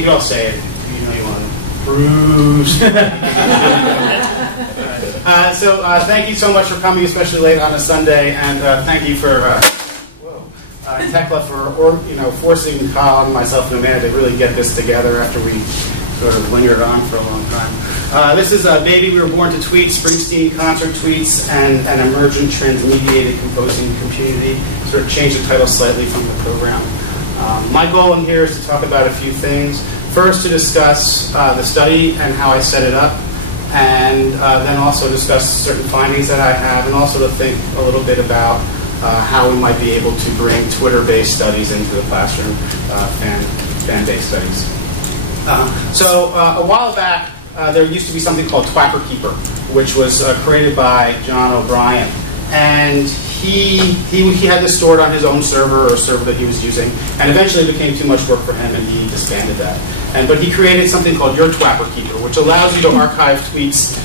you can all say it. You know you want to. Bruce. Thank you so much for coming, especially late on a Sunday, and thank you for Tekla for forcing Kyle and myself and Amanda to really get this together after we sort of lingered on for a long time. This is Baby We Were Born to Tweet, Springsteen Concert Tweets, and an Emergent Transmediated Composing Community. Sort of changed the title slightly from the program. My goal in here is to talk about a few things. First, to discuss the study and how I set it up, and then also discuss certain findings that I have, and also to think a little bit about how we might be able to bring Twitter-based studies into the classroom, fan-based studies. A while back, there used to be something called Twapper Keeper, which was created by John O'Brien. And he had this stored on his own server, or a server that he was using, and eventually it became too much work for him, and he disbanded that. But he created something called Your Twapper Keeper, which allows you to archive tweets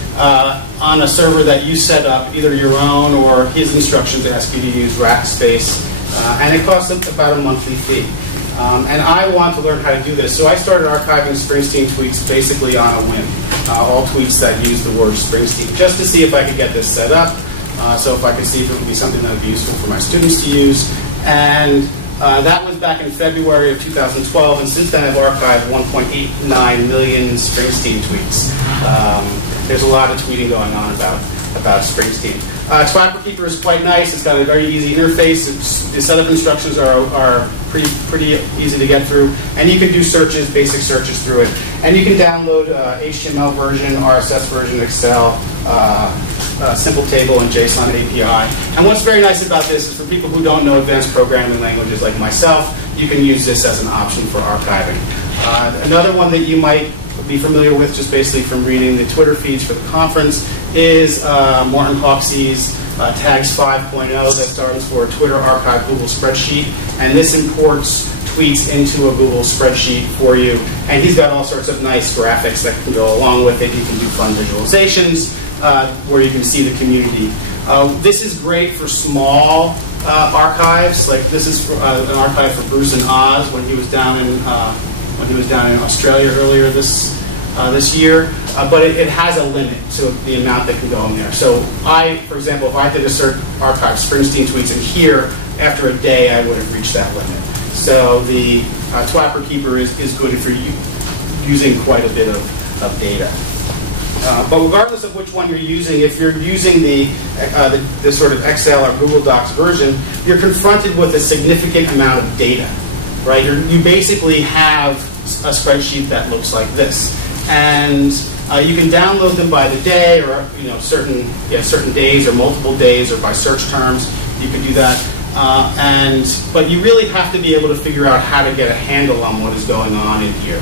on a server that you set up, either your own or his instructions ask you to use rack space, and it costs about a monthly fee. And I want to learn how to do this, so I started archiving Springsteen tweets basically on a whim, all tweets that use the word Springsteen, just to see if I could get this set up, so if I could see if it would be something that would be useful for my students to use. And that was back in February of 2012, and since then I've archived 1.89 million Springsteen tweets. There's a lot of tweeting going on about Springsteen. Twapper Keeper is quite nice. It's got a very easy interface. The setup instructions are pretty easy to get through, and you can do searches, basic searches through it. And you can download HTML version, RSS version, Excel, simple table, and JSON API. And what's very nice about this is for people who don't know advanced programming languages like myself, you can use this as an option for archiving. Another one that you might be familiar with, just basically from reading the Twitter feeds for the conference, is Morton Hawksey's Tags 5.0, that stands for Twitter Archive Google Spreadsheet, and this imports tweets into a Google spreadsheet for you, and he's got all sorts of nice graphics that can go along with it. You can do fun visualizations where you can see the community. This is great for small archives, like this is an archive for Bruce and Oz when he was down in Australia earlier this year, but it has a limit to the amount that can go in there. So for example, if I did a search archive Springsteen tweets in here, after a day I would have reached that limit. So the Twapper Keeper is good for you using quite a bit of data. But regardless of which one you're using, if you're using the sort of Excel or Google Docs version, you're confronted with a significant amount of data. Right? You basically have a spreadsheet that looks like this, and you can download them by the day, or certain days, or multiple days, or by search terms. You can do that, but you really have to be able to figure out how to get a handle on what is going on in here.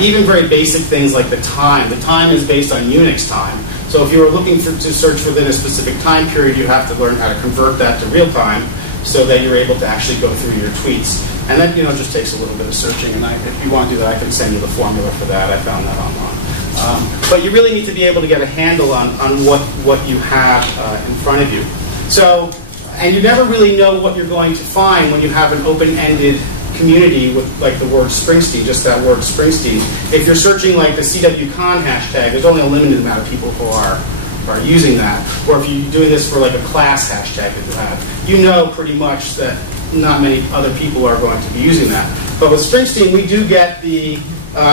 Even very basic things like the time. The time is based on Unix time, so if you were looking to search within a specific time period, you have to learn how to convert that to real time, so that you're able to actually go through your tweets. And that just takes a little bit of searching, and if you want to do that, I can send you the formula for that. I found that online. But you really need to be able to get a handle on what you have in front of you. So, and you never really know what you're going to find when you have an open-ended community with like the word Springsteen, just that word Springsteen. If you're searching like the CWCon hashtag, there's only a limited amount of people who are using that. Or if you're doing this for like a class hashtag that you have, you know pretty much that not many other people are going to be using that. But with Springsteen, we do get the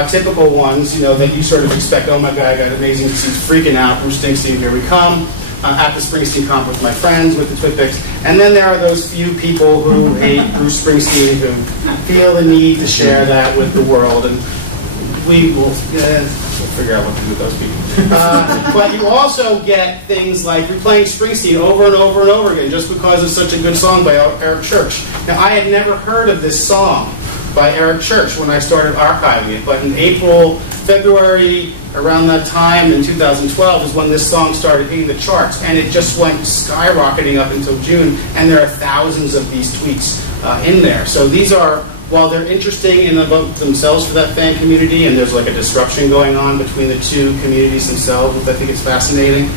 typical ones, that you sort of expect. Oh my God, I got amazing. He's freaking out. Bruce Springsteen, here we come. At the Springsteen comp with my friends with the TwitPics. And then there are those few people who hate Bruce Springsteen, who feel the need to share that with the world. And we'll figure out what to do with those people. But you also get things like replaying Springsteen over and over and over again just because it's such a good song by Eric Church. Now, I had never heard of this song by Eric Church when I started archiving it, but in February, around that time in 2012 is when this song started hitting the charts, and it just went skyrocketing up until June, and there are thousands of these tweets in there. So these are, while they're interesting in and of themselves for that fan community, and there's like a disruption going on between the two communities themselves, which I think is fascinating,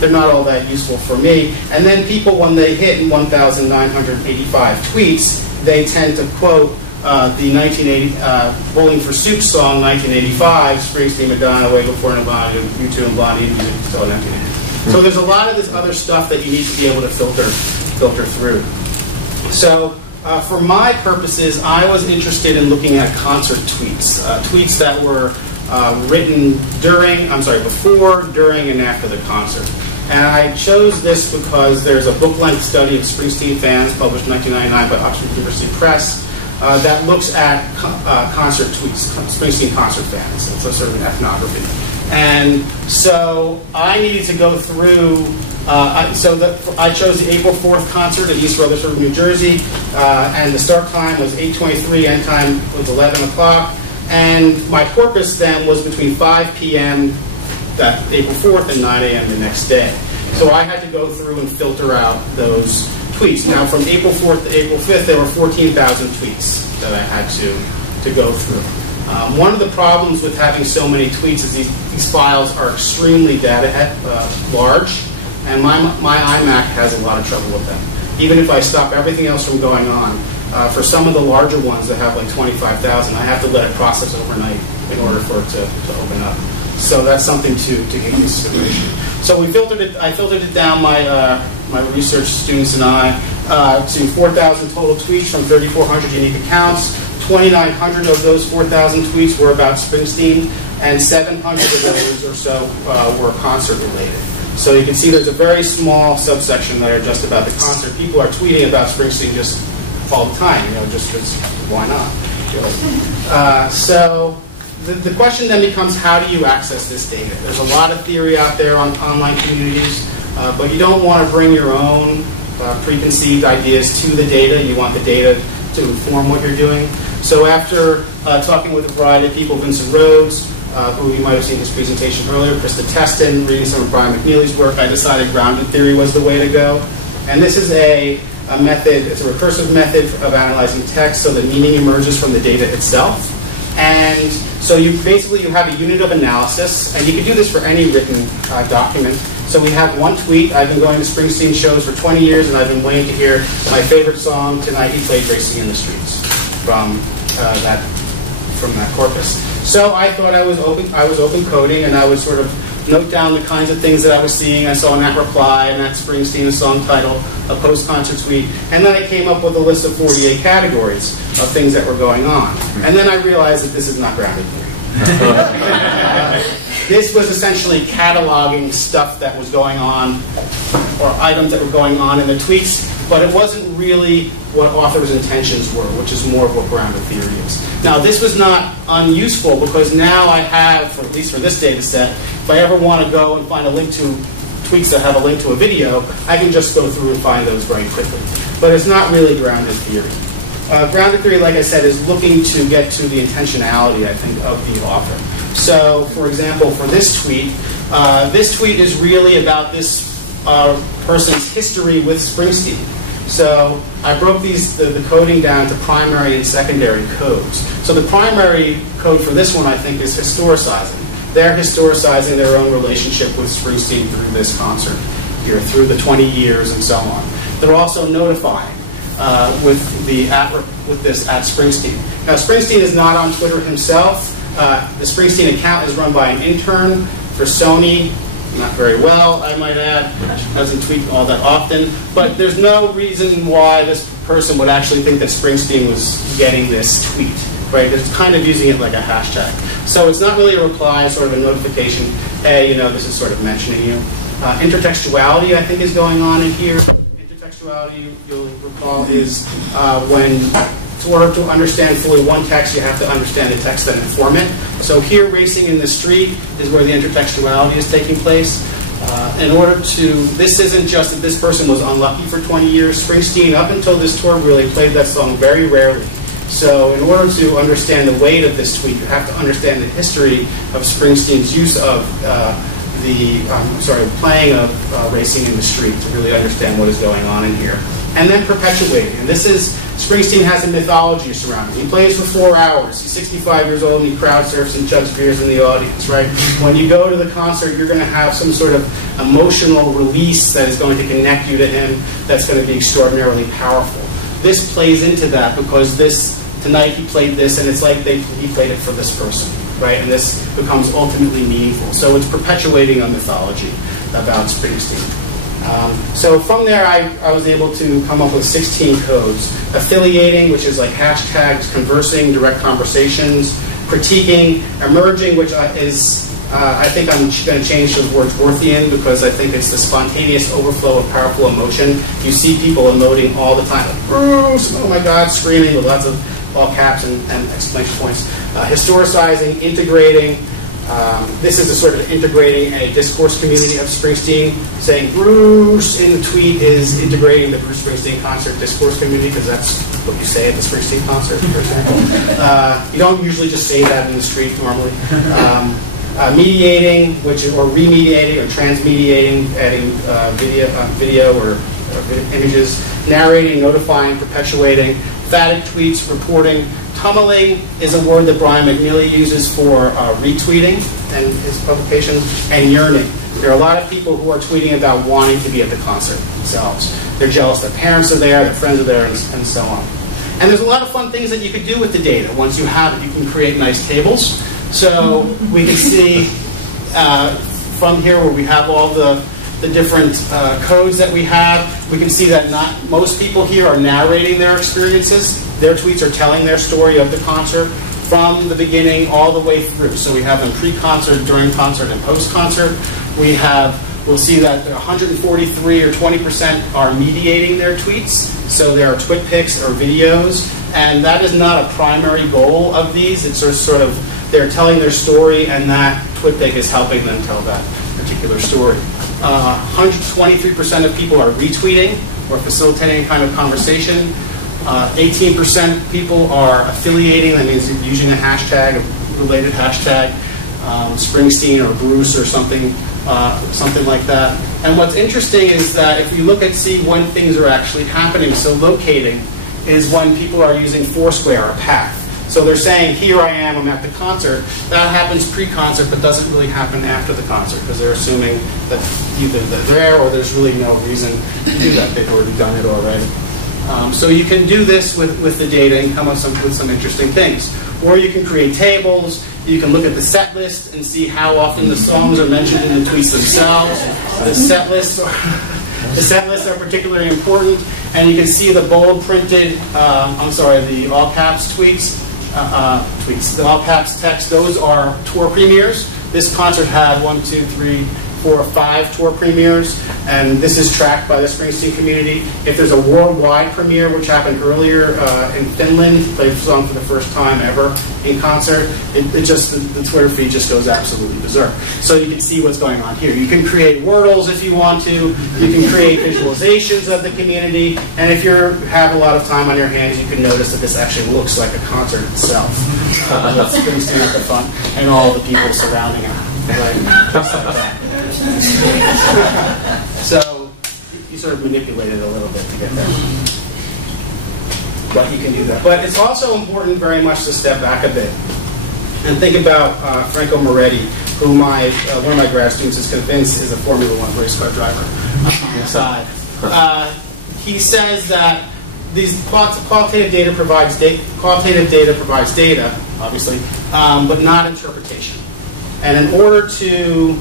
they're not all that useful for me. And then people, when they hit 1,985 tweets, they tend to quote the 1980 Bowling for Soup song, 1985, Springsteen, Madonna, Way Before Nirvana, U2 and Blondie, so 1980. So there's a lot of this other stuff that you need to be able to filter through. So for my purposes, I was interested in looking at concert tweets, tweets that were written before, during, and after the concert. And I chose this because there's a book-length study of Springsteen fans published in 1999 by Oxford University Press that looks at concert tweets, Springsteen concert fans. It's a sort of an ethnography. And so I needed to go through, I chose the April 4th concert at East Rutherford, New Jersey, and the start time was 8:23, end time was 11 o'clock. And my corpus then was between 5 p.m. that April 4th and 9 a.m. the next day. So I had to go through and filter out those tweets. Now, from April 4th to April 5th, there were 14,000 tweets that I had to go through. One of the problems with having so many tweets is these files are extremely large, and my iMac has a lot of trouble with them. Even if I stop everything else from going on, for some of the larger ones that have like 25,000, I have to let it process overnight in order for it to open up. So that's something to get used to. So we filtered it. I filtered it down. My research students and I to 4,000 total tweets from 3,400 unique accounts. 2,900 of those 4,000 tweets were about Springsteen, and 700 of those or so were concert related. So you can see there's a very small subsection that are just about the concert. People are tweeting about Springsteen just all the time, just because why not? So the question then becomes, how do you access this data? There's a lot of theory out there on online communities, but you don't want to bring your own preconceived ideas to the data. You want the data to inform what you're doing. So after talking with a variety of people, Vincent Rhodes, who you might have seen his presentation earlier, Krista Teston, reading some of Brian McNeely's work, I decided grounded theory was the way to go. And this is a method, it's a recursive method of analyzing text so that meaning emerges from the data itself. And so you have a unit of analysis, and you can do this for any written document. So we have one tweet. I've been going to Springsteen shows for 20 years, and I've been waiting to hear my favorite song tonight. He played "Racing in the Streets" from that corpus. So I thought I was open coding, and I would sort of note down the kinds of things that I was seeing. I saw in that reply, and that Springsteen, a song title, a post-concert tweet, and then I came up with a list of 48 categories of things that were going on. And then I realized that this is not grounded theory. This was essentially cataloging stuff that was going on, or items that were going on in the tweets, but it wasn't really what authors' intentions were, which is more of what grounded theory is. Now, this was not unuseful, because now I have, at least for this data set, if I ever want to go and find a link to tweets that have a link to a video, I can just go through and find those very quickly. But it's not really grounded theory. Grounded theory, like I said, is looking to get to the intentionality, I think, of the author. So, for example, for this tweet is really about this person's history with Springsteen. So I broke the coding down to primary and secondary codes. So the primary code for this one, I think, is historicizing. They're historicizing their own relationship with Springsteen through this concert here, through the 20 years and so on. They're also notifying with this at Springsteen. Now, Springsteen is not on Twitter himself. The Springsteen account is run by an intern for Sony. Not very well, I might add. Doesn't tweet all that often. But there's no reason why this person would actually think that Springsteen was getting this tweet. Right? It's kind of using it like a hashtag. So it's not really a reply, it's sort of a notification. Hey, this is sort of mentioning you. Intertextuality, I think, is going on in here. Intertextuality, you'll recall, is when, in order to understand fully one text, you have to understand the text that inform it. So here, "Racing in the Street" is where the intertextuality is taking place. This isn't just that this person was unlucky for 20 years. Springsteen, up until this tour, really played that song very rarely. So in order to understand the weight of this tweet, you have to understand the history of Springsteen's use of playing of "Racing in the Street" to really understand what is going on in here. And then perpetuating. And this is, Springsteen has a mythology surrounding him. He plays for 4 hours. He's 65 years old, and he crowd surfs and chugs beers in the audience, right? When you go to the concert, you're going to have some sort of emotional release that is going to connect you to him, that's going to be extraordinarily powerful. This plays into that because this tonight he played this, and it's like he played it for this person, right? And this becomes ultimately meaningful. So it's perpetuating a mythology about Springsteen. So from there, I was able to come up with 16 codes. Affiliating, which is like hashtags, conversing, direct conversations, critiquing, emerging, which is, I think I'm going to change the word Worthian, because I think it's the spontaneous overflow of powerful emotion. You see people emoting all the time, like, Bruce, oh my God, screaming with lots of all caps and exclamation points. Historicizing, integrating. This is a sort of integrating a discourse community of Springsteen. Saying Bruce in the tweet is integrating the Bruce Springsteen concert discourse community, because that's what you say at the Springsteen concert, for example. You don't usually just say that in the street normally. Mediating, or remediating or transmediating, adding video or images. Narrating, notifying, perpetuating. Emphatic tweets, reporting. Tummeling is a word that Brian McNeely uses for retweeting and his publications, and yearning. There are a lot of people who are tweeting about wanting to be at the concert themselves. They're jealous their parents are there, their friends are there, and so on. And there's a lot of fun things that you could do with the data. Once you have it, you can create nice tables. So we can see from here where we have all the different codes that we have, we can see that not most people here are narrating their experiences. Their tweets are telling their story of the concert from the beginning all the way through. So we have them pre-concert, during concert, and post-concert. We'll see that 143 or 20% are mediating their tweets. So there are twit pics or videos, and that is not a primary goal of these. It's sort of they're telling their story, and that twit pic is helping them tell that particular story. 123% of people are retweeting or facilitating a kind of conversation. 18% people are affiliating. That means using a hashtag, a related hashtag, Springsteen or Bruce or something like that. And what's interesting is that if you see when things are actually happening, so locating is when people are using Foursquare, a path. So they're saying, here I am, I'm at the concert. That happens pre-concert, but doesn't really happen after the concert, because they're assuming that either they're there or there's really no reason to do that. They've already done it already. So you can do this with the data and come up with some interesting things. Or you can create tables. You can look at the set list and see how often the songs are mentioned in the tweets themselves. The set lists are particularly important. And you can see the bold printed, the all caps tweets. The all caps text, those are tour premieres. This concert had 5 tour premieres, and this is tracked by the Springsteen community. If there's a worldwide premiere, which happened earlier in Finland, played the song for the first time ever in concert, the Twitter feed just goes absolutely berserk. So you can see what's going on here. You can create wordles if you want to. You can create visualizations of the community, and if you have a lot of time on your hands, you can notice that this actually looks like a concert itself. With Springsteen at the front and all the people surrounding him. Right? So you sort of manipulate it a little bit to get there. But you can do that. But it's also important very much to step back a bit and think about Franco Moretti, who one of my grad students is convinced is a Formula One race car driver on the side. He says that these qualitative data provides data, obviously, but not interpretation. And in order to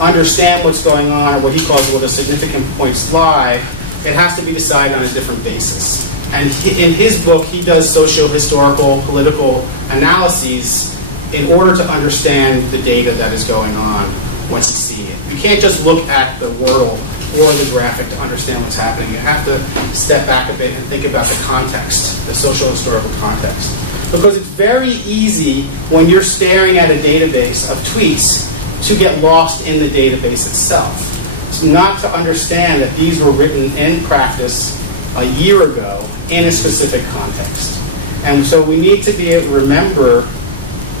understand what's going on, or what he calls where the significant points lie, it has to be decided on a different basis. And in his book, he does socio-historical, political analyses in order to understand the data that is going on once you see it. You can't just look at the wordle or the graphic to understand what's happening. You have to step back a bit and think about the context, the socio-historical context. Because it's very easy when you're staring at a database of tweets to get lost in the database itself. It's not to understand that these were written in practice a year ago in a specific context. And so we need to be able to remember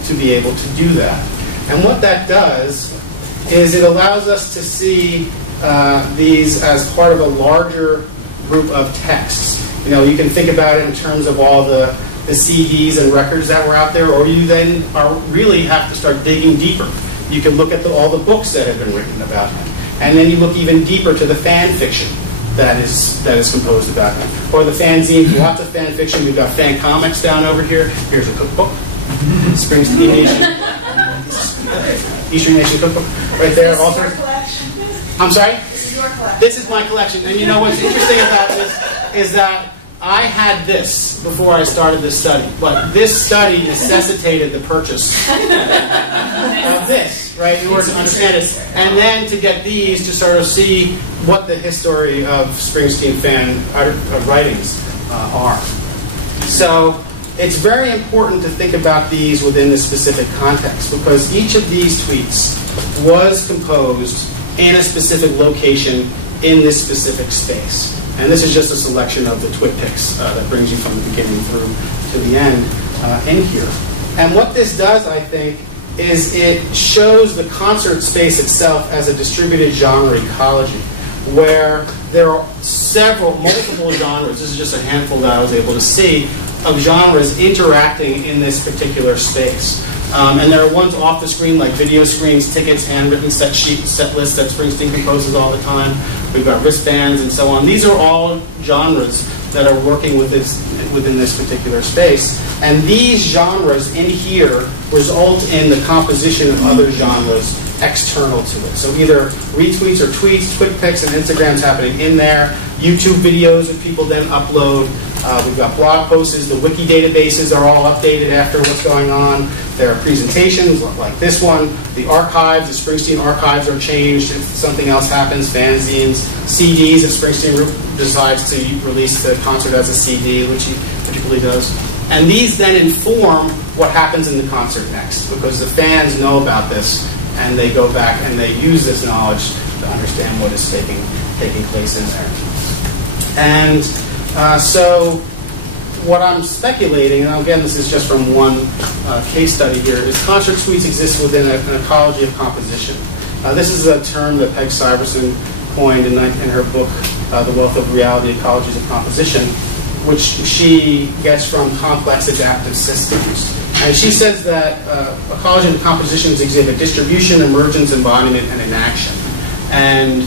to be able to do that. And what that does is it allows us to see these as part of a larger group of texts. You can think about it in terms of all the CDs and records that were out there, or you then really have to start digging deeper. You can look at all the books that have been written about him. And then you look even deeper to the fan fiction that is composed about him. Or the fanzine, lots of fan fiction. We've got fan comics down over here. Here's a cookbook. Springsteen Nation. Eastern Nation cookbook. Right there. This is your collection? I'm sorry? This is your collection. This is my collection. And you know what's interesting about this is that I had this before I started this study. But this study necessitated the purchase of this, right, in order to understand it. And then to get these to sort of see what the history of Springsteen fan writings are. So it's very important to think about these within this specific context, because each of these tweets was composed in a specific location in this specific space. And this is just a selection of the twit pics that brings you from the beginning through to the end in here. And what this does, I think, is it shows the concert space itself as a distributed genre ecology, where there are multiple genres. This is just a handful that I was able to see of genres interacting in this particular space. And there are ones off the screen, like video screens, tickets, handwritten set lists that Springsteen composes all the time. We've got wristbands and so on. These are all genres that are working within this particular space. And these genres in here result in the composition of other genres external to it. So either retweets or tweets, twit pics, and Instagrams happening in there, YouTube videos that people then upload. We've got blog posts. The wiki databases are all updated after what's going on. There are presentations like this one. The archives, the Springsteen archives are changed if something else happens. Fanzines, CDs, if Springsteen decides to release the concert as a CD, which he particularly does. And these then inform what happens in the concert next, because the fans know about this, and they go back and they use this knowledge to understand what is taking place in there. And so what I'm speculating, and again this is just from one case study here, is concert tweets exist within an ecology of composition. This is a term that Peg Syverson coined in her book, The Wealth of Reality, Ecologies of Composition, which she gets from complex adaptive systems. And she says that ecology of compositions exhibit distribution, emergence, embodiment, and inaction. And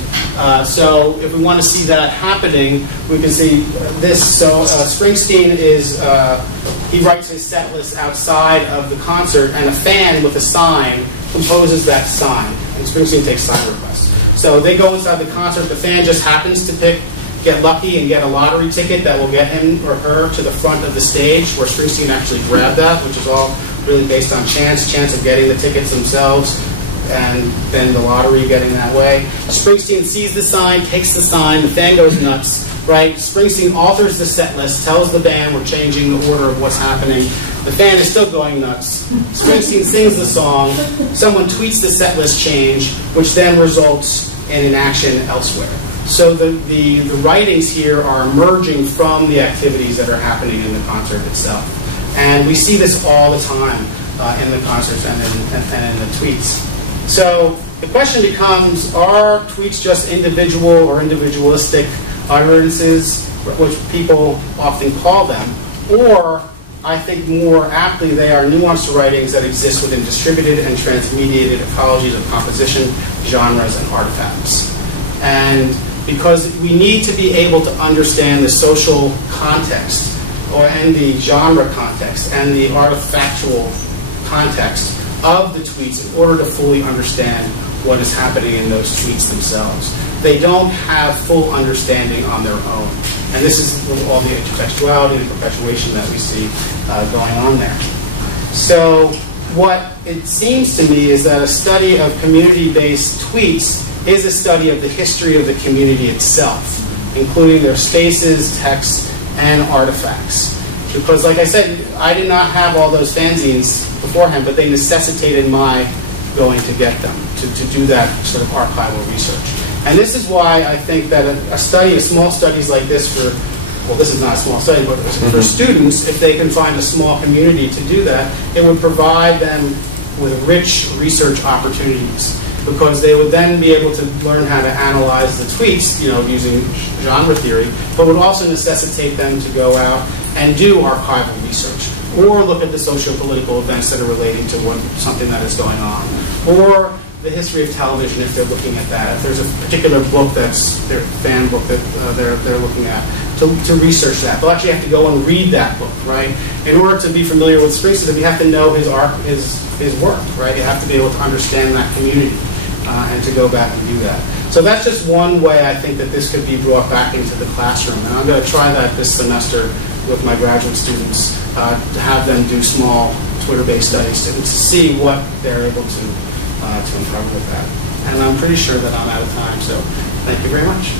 so if we want to see that happening, we can see this. So Springsteen he writes his set list outside of the concert, and a fan with a sign composes that sign. And Springsteen takes sign requests. So they go inside the concert. The fan just happens to get lucky and get a lottery ticket that will get him or her to the front of the stage, where Springsteen actually grabbed that, which is all really based on chance of getting the tickets themselves, and then the lottery getting that way. Springsteen sees the sign, takes the sign, the fan goes nuts, right? Springsteen alters the set list, tells the band we're changing the order of what's happening. The fan is still going nuts. Springsteen sings the song, someone tweets the set list change, which then results in an action elsewhere. So the writings here are emerging from the activities that are happening in the concert itself. And we see this all the time in the concerts and in the tweets. So the question becomes, are tweets just individual or individualistic utterances, which people often call them, or I think more aptly they are nuanced writings that exist within distributed and transmediated ecologies of composition, genres, and artifacts. And because we need to be able to understand the social context and the genre context and the artifactual context of the tweets in order to fully understand what is happening in those tweets themselves. They don't have full understanding on their own. And this is all the intertextuality and perpetuation that we see going on there. So what it seems to me is that a study of community-based tweets is a study of the history of the community itself, including their spaces, texts, and artifacts. Because, like I said, I did not have all those fanzines beforehand, but they necessitated my going to get them, to do that sort of archival research. And this is why I think that a small studies like this well, this is not a small study, but for students, if they can find a small community to do that, it would provide them with rich research opportunities, because they would then be able to learn how to analyze the tweets, using genre theory, but would also necessitate them to go out and do archival research, or look at the socio-political events that are relating to something that is going on, or the history of television if they're looking at that. If there's a particular book that's their fan book that they're looking at, to research that. They'll actually have to go and read that book, right? In order to be familiar with Spring System, you have to know his work, right? You have to be able to understand that community and to go back and do that. So that's just one way I think that this could be brought back into the classroom. And I'm going to try that this semester with my graduate students, to have them do small Twitter-based studies to see what they're able to uncover with that. And I'm pretty sure that I'm out of time, so thank you very much.